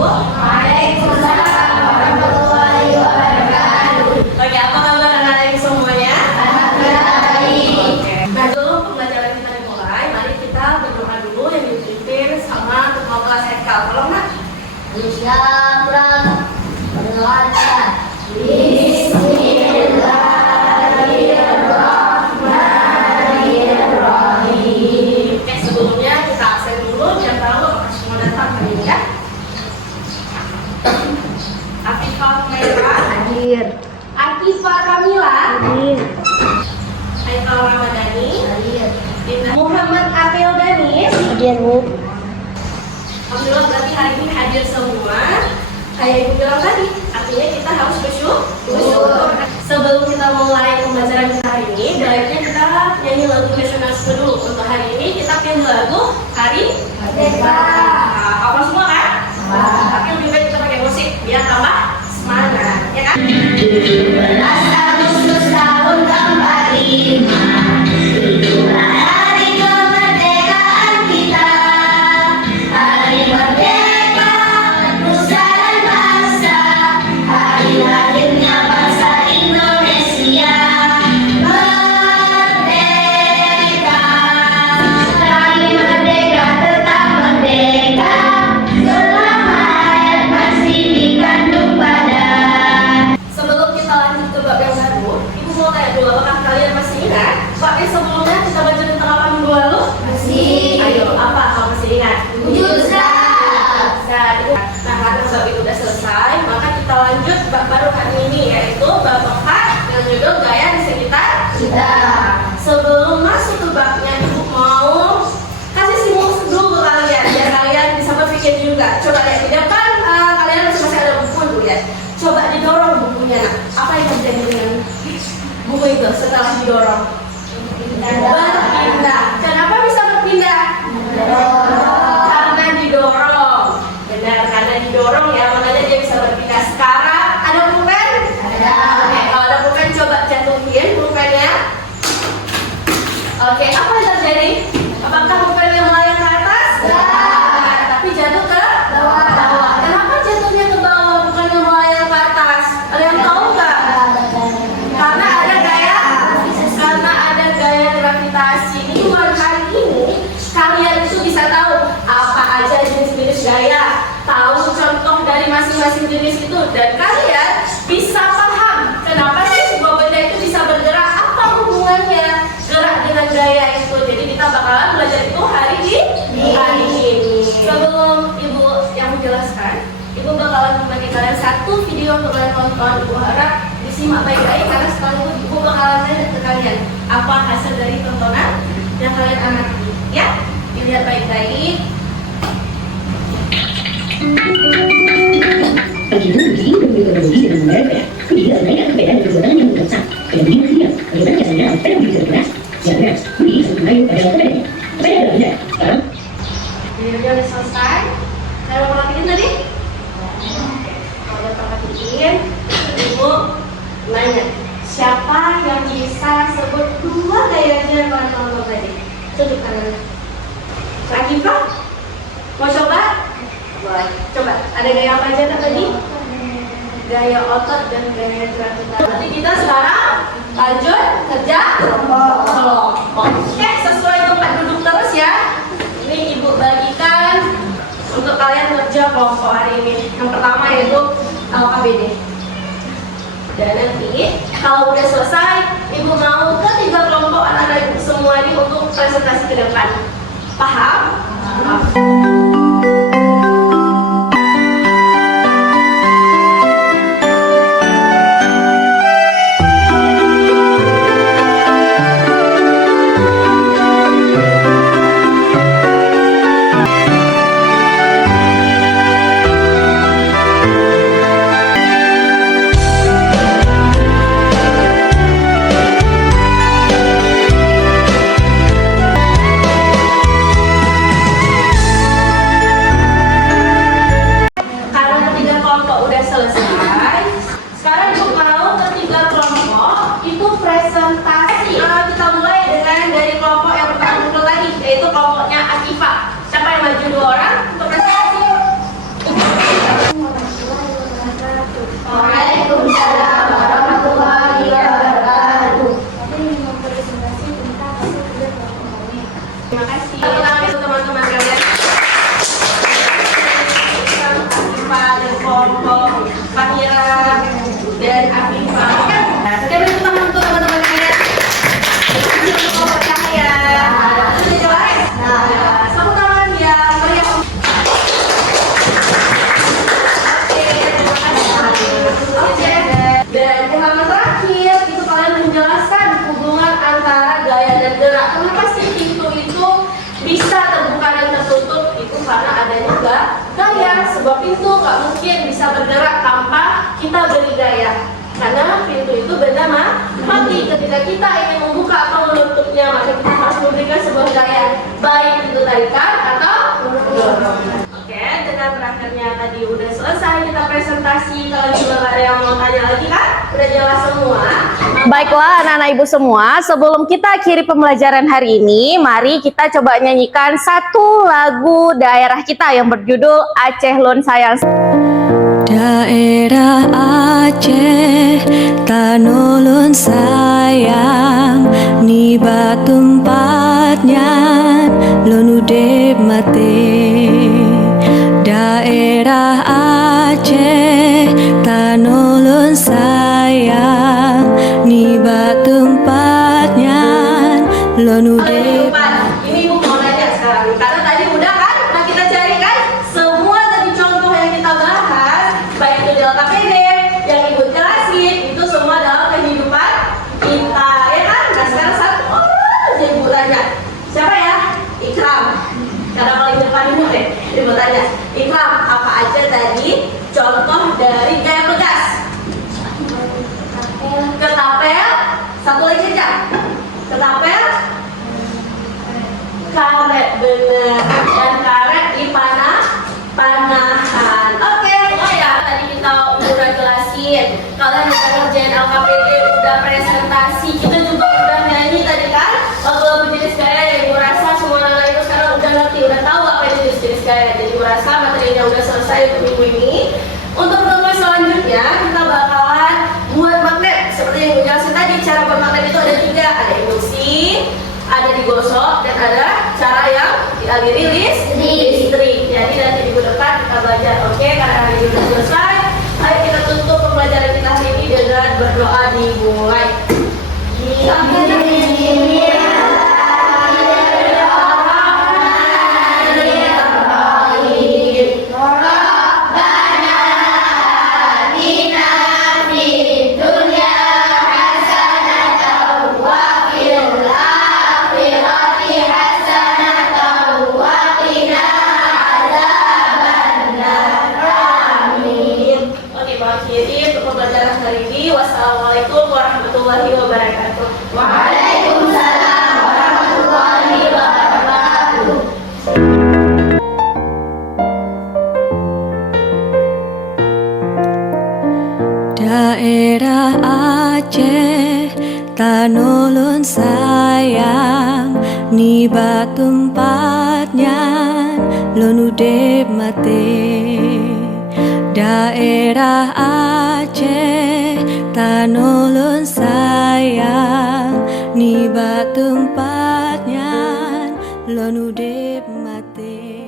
Ibu. Waalaikumsalam warahmatullahi wabarakatuh. Oke, apa kabar anak-anak semuanya? Alhamdulillah baik. Oke. Nah, dulu pembelajaran kita dimulai. Mari kita berdoa dulu yang dipimpin sama ketua kelas Ekal. Tolong, Nak. Siap, berdoa. Bismillahirrahmanirrahim. Oke, sebelumnya kita absen dulu biar tahu apakah semua datang hari ini ya. Afifah Merah, Hadir. Akifah Kamila, Hadir. Haikal Ramadhani, Hadir. Muhammad Atil Danis. Hadir, Bu. Alhamdulillah berarti hari ini hadir semua. Kayak ibu bilang tadi, artinya kita harus bersyukur. Sebelum kita mulai pembelajaran kita hari ini, baiknya kita nyanyi lagu nasionalisme dulu. Untuk hari ini kita nyanyi lagu Hari Merdeka. Apa semua kan? Tapi lebih baik kita pakai musik biar tambah semangat, ya kan? 17 Agustus tahun ke-45, itulah hari kemerdekaan kita. Hari merdeka, nusa dan bangsa, hari lahirnya bangsa Indonesia. Merdeka, kami merdeka tetap merdeka, selama hayat masih dikandung badan. Sebelum kita lanjut ke bab yang baru, ibu mau tanya dulu, apakah kalian masih ingat bab yang sebelumnya kita baca tentang apa minggu lalu? Masih. Ayo, apa kamu masih ingat? Wujud zat. Nah, karena bab itu sudah selesai, maka kita lanjut bab baru hari ini, yaitu bab 4 yang judul gaya di sekitar Kita. Sebelum masuk ke babnya, ibu mau kasih simulasi dulu ke kalian, biar kalian bisa berpikir juga. Coba lihat di depan, kalian masih ada buku dulu ya. Coba didorong bukunya. Nah, apa yang terjadi dengan buku itu setelah didorong? Berpindah. Kenapa bisa berpindah? Karena didorong. Benar, karena didorong ya, makanya dia bisa berpindah. Sekarang ada pulpen? Ada. Oke, kalau ada pulpen coba jatuhin pulpennya. Oke, apa yang terjadi? Apakah pulpennya melayang ke atas? Ya. Tapi jatuh ke Bawah. Kenapa jatuhnya ke bawah bukannya melayang ke atas? Ada yang tahu nggak? Karena ada gaya gravitasi. Ini buat hari ini kalian itu bisa tahu apa aja jenis-jenis gaya, tahu contoh dari masing-masing jenis itu, dan kalian bisa paham kenapa sih sebuah benda itu bisa bergerak, apa hubungannya gerak dengan gaya itu. Jadi kita bakalan belajar itu hari ini. Sebelum ibu yang menjelaskan, ibu bakalan membagi kalian satu video untuk kalian tonton. Ibu harap disimak baik-baik karena setelah itu ibu bakalan tanya ke kalian apa hasil dari tontonan yang kalian amati. Ya, dilihat baik-baik. Pagi itu begini bermikrobiologi dengan membara-bara. Ketiga, mereka perbedaan perbuatan yang merusak. Pada begini tidak, perbuatan biasanya pada begitu keras. Yang keras, budi sangat mengayuh pada kepadanya. Kepada adalah benar. Sekarang, Videonya udah selesai. Kalian mau perhatiin tadi? Kalau udah perhatiin, ibu nanya, siapa yang bisa sebut dua gaya yang kalian tonton tadi? Tunjuk kanan. Akifah? Mau coba? Boleh. Coba. Ada gaya apa aja Kak, tadi? Gaya otot dan gaya gravitasi. Nanti kita sekarang lanjut kerja kelompok. Oke, sesuai tempat duduk terus ya. Ini ibu bagikan untuk kalian kerja kelompok hari ini. Yang pertama yaitu KBD. Dan nanti kalau udah selesai, ibu mau ke 3 kelompok anak-anak ibu semua ini untuk presentasi ke depan. Paham? kelompoknya Akifah. Siapa yang maju 2 orang untuk presentasi? Waalaikumsalam warahmatullahi wabarakatuh. Terima kasih. Tepuk tangan untuk teman-teman kalian. Afifah dan Kompong, Fahira dan Afifah. Nah, saya beri tepuk tangan untuk teman-teman kalian. Untuk Kompong Cahaya. Sudah jelas? Nah, tepuk tangan ya. Meriah. Oke, terima kasih. Oke. Dan yang terakhir itu kalian menjelaskan hubungan antara gaya dan gerak. Kenapa sih pintu itu bisa terbuka dan tertutup? Itu karena adanya gaya. Sebuah pintu nggak mungkin bisa bergerak tanpa kita beri gaya. Karena pintu itu benda mati. Ketika kita ingin membuka atau menutupnya, maka kita harus memberikan sebuah gaya, baik pintu tarikan atau dorong. Oke, dengan berakhirnya tadi udah selesai kita presentasi. Kalau juga nggak ada yang mau tanya lagi kan? Udah jelas semua. Baiklah anak-anak ibu semua, sebelum kita akhiri pembelajaran hari ini, mari kita coba nyanyikan satu lagu daerah kita yang berjudul Aceh Lun Sayang. Daerah Aceh, tanulun sayang, niba tempatnya, lun udep mati. Daerah Aceh, tanulun sayang, niba tempatnya, lun udep. Ini Ibu mau nanya sekarang, karena tadi udah kan, nah kita cari kan semua tadi contoh yang kita bahas, baik itu di LKPD, yang Ibu jelasin, itu semua dalam kehidupan kita, ya kan? Nah sekarang satu orang aja Ibu tanya, siapa ya? Ikram. Karena paling depan Ibu deh, Ibu tanya, Ikram, apa aja tadi contoh dari gaya pegas? Ketapel, satu lagi aja. Ketapel, karet, bener. Dan karet di panahan. Oke, oh ya tadi kita udah jelasin. Kalian udah ngerjain LKPD, udah presentasi, kita juga udah nyanyi tadi kan. Lagu-lagu jenis gaya yang Ibu rasa semua anak itu sekarang udah ngerti, udah tahu apa itu jenis gaya. Jadi Ibu rasa materinya udah selesai untuk minggu ini. Untuk pertemuan selanjutnya kita bakalan buat magnet seperti yang Ibu jelasin tadi. Cara buat magnet itu ada 3, ada emulsi, ada digosok, dan ada cara yang dialiri listrik. Jadi nanti minggu depan kita belajar. Oke, karena hari ini sudah selesai, ayo kita tutup pembelajaran kita hari ini dengan berdoa dimulai. Oke, mengakhiri untuk pembelajaran hari ini. Wassalamualaikum warahmatullahi wabarakatuh. Waalaikumsalam warahmatullahi wabarakatuh. Daerah Aceh, tanulun sayang, niba tempatnya, lun udep mati. Daerah Aceh, tanulun sayang, niba tempatnya, lun udep mati.